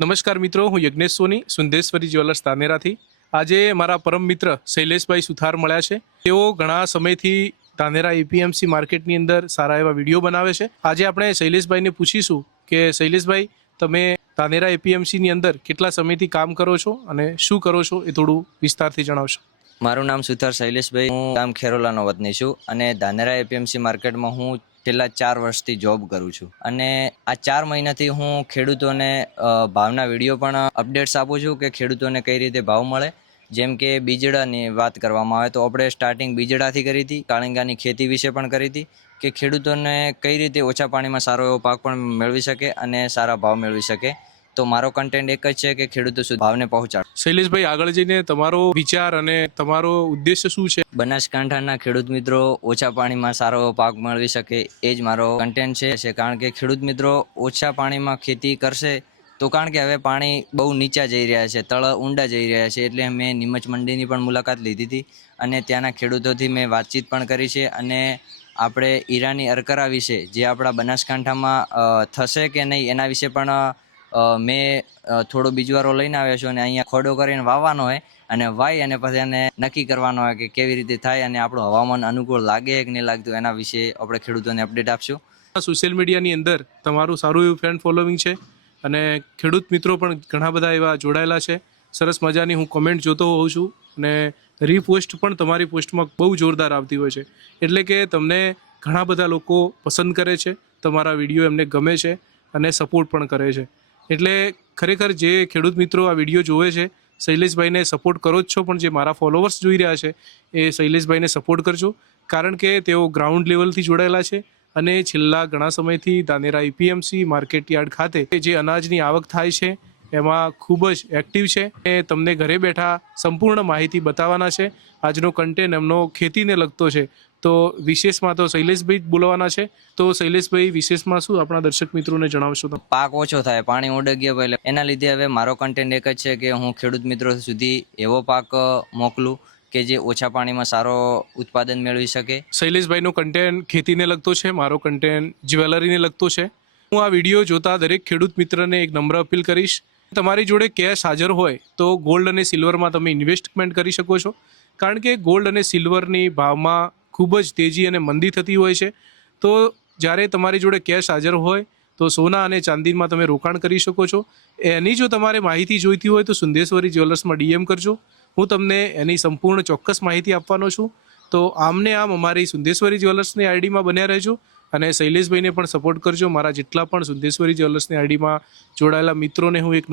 નમસ્કાર મિત્રો, હું યજ્ઞેશ સોની સુંદેશ્વરી જ્વેલર્સ ધાનેરાથી. આજે મારા પરમ મિત્ર શૈલેષભાઈ સુથાર મળ્યા છે. તેઓ ઘણા સમયથી ધાનેરા એપીએમસી માર્કેટની અંદર સારા એવા વિડીયો બનાવે છે. આજે આપણે શૈલેષભાઈને પૂછીશું કે શૈલેષભાઈ, તમે ધાનેરા એપીએમસીની અંદર કેટલા સમયથી કામ કરો છો અને શું કરો છો એ થોડું વિસ્તારથી જણાવશો. મારું નામ સુથાર શૈલેષભાઈ, હું ગામ ખેરોલાનો વતની છું અને ધાનેરા એપીએમસી માર્કેટમાં હું છેલ્લા 4 વર્ષથી જોબ કરું છું. અને આ 4 મહિનાથી હું ખેડૂતોને ભાવના વિડીયો પણ અપડેટ્સ આપું છું કે ખેડૂતોને કઈ રીતે ભાવ મળે. જેમ કે બીજડાની વાત કરવામાં આવે તો આપણે સ્ટાર્ટિંગ બીજડાથી કરી હતી, કાળિંગાની ખેતી વિશે પણ કરી હતી કે ખેડૂતોને કઈ રીતે ઓછા પાણીમાં સારો એવો પાક પણ મેળવી શકે અને સારા ભાવ મેળવી શકે. તો મારો કન્ટેન્ટ એક જ છે કે ખેડૂતો સુધી ભાવને પહોંચાડો. શૈલેષભાઈ, આગળ જઈને તમારો વિચાર અને તમારો ઉદ્દેશ્ય શું છે? બનાસકાંઠાના ખેડૂત મિત્રો ઓછા પાણીમાં સારો એવો પાક મેળવી શકે એ જ મારો કન્ટેન્ટ છે. કારણ કે ખેડૂત મિત્રો ઓછા પાણીમાં ખેતી કરશે તો કારણ કે હવે પાણી બહુ નીચા જઈ રહ્યા છે, તળ ઊંડા જઈ રહ્યા છે. એટલે મેં નીમચ મંડીની પણ મુલાકાત લીધી હતી અને ત્યાંના ખેડૂતોથી મેં વાતચીત પણ કરી છે. અને આપણે ઈરાની અરકરા વિશે જે આપણા બનાસકાંઠામાં થશે કે નહીં એના વિશે પણ મેં થોડો બીજવારો લઈને આવ્યો છું અને અહીંયા ખોડો કરીને વાવવાનો હોય અને વાઈ અને પછી એને નક્કી કરવાનો હોય કે કેવી રીતે થાય અને આપણું હવામાન અનુકૂળ લાગે કે નહીં લાગતું એના વિશે આપણે ખેડૂતોને અપડેટ આપશું. સોશિયલ મીડિયાની અંદર તમારું સારું એવું ફેન ફોલોવિંગ છે અને ખેડૂત મિત્રો પણ ઘણા બધા એવા જોડાયેલા છે. સરસ મજાની હું કમેન્ટ જોતો હોઉં છું અને રીપોસ્ટ પણ તમારી પોસ્ટમાં બહુ જોરદાર આવતી હોય છે. એટલે કે તમને ઘણા બધા લોકો પસંદ કરે છે, તમારા વિડીયો એમને ગમે છે અને સપોર્ટ પણ કરે છે. એટલે ખરેખર જે ખેડૂત મિત્રો આ વિડીયો જોવે છે, શૈલેષભાઈને સપોર્ટ કરો જ છો, પણ જે મારા ફોલોવર્સ જોઈ રહ્યા છે એ શૈલેષભાઈને સપોર્ટ કરજો. કારણ કે તેઓ ગ્રાઉન્ડ લેવલથી જોડાયેલા છે અને છેલ્લા ઘણા સમયથી ધાનેરા એપીએમસી માર્કેટ યાર્ડ ખાતે જે અનાજની આવક થાય છે એમાં ખૂબ જ એક્ટિવ છે. એ તમને ઘરે બેઠા સંપૂર્ણ માહિતી બતાવવાના છે. આજનો કન્ટેન્ટ એમનો ખેતીને લગતો છે, તો વિશેષમાં તો શૈલેષભાઈ જ બોલવાના છે. તો શૈલેષભાઈ, વિશેષમાં શું આપણા દર્શક મિત્રોને જણાવશો? તો પાક ઓછો થાય, પાણી ઓડગ્ય પહેલે, એના લીધે હવે મારો કન્ટેન્ટ એક જ છે કે હું ખેડૂત મિત્રો સુધી એવો પાક મોકલું કે જે ઓછા પાણીમાં સારો ઉત્પાદન મેળવી શકે. શૈલેષભાઈનો કન્ટેન્ટ ખેતીને લગતો છે, મારો કન્ટેન્ટ જ્વેલરીને લગતો છે. હું આ વિડીયો જોતા દરેક ખેડૂત મિત્રને એક નમ્ર અપીલ કરીશ, તમારી જોડે કેશ હાજર હોય તો ગોલ્ડ અને સિલ્વરમાં તમે ઇન્વેસ્ટમેન્ટ કરી શકો છો. કારણ કે ગોલ્ડ અને સિલ્વરની ભાવમાં ખૂબ જ તેજી અને મંદી થતી હોય છે. તો જ્યારે તમારી જોડે કેશ હાજર હોય તો સોના અને ચાંદીમાં તમે રોકાણ કરી શકો છો. એની જો તમારે માહિતી જોઈતી હોય તો સુંદેશ્વરી જ્વેલર્સમાં ડીએમ કરજો, હું તમને એની સંપૂર્ણ ચોક્કસ માહિતી આપવાનો છું. તો આમને આમ અમારી સુંદેશ્વરી જ્વેલર્સની આઈડીમાં બન્યા રહેજો અને શૈલેષભાઈને પણ સપોર્ટ કરજો. મારા જેટલા પણ સુંદેશ્વરી જ્વેલર્સની આઈડીમાં જોડાયેલા મિત્રોને હું એક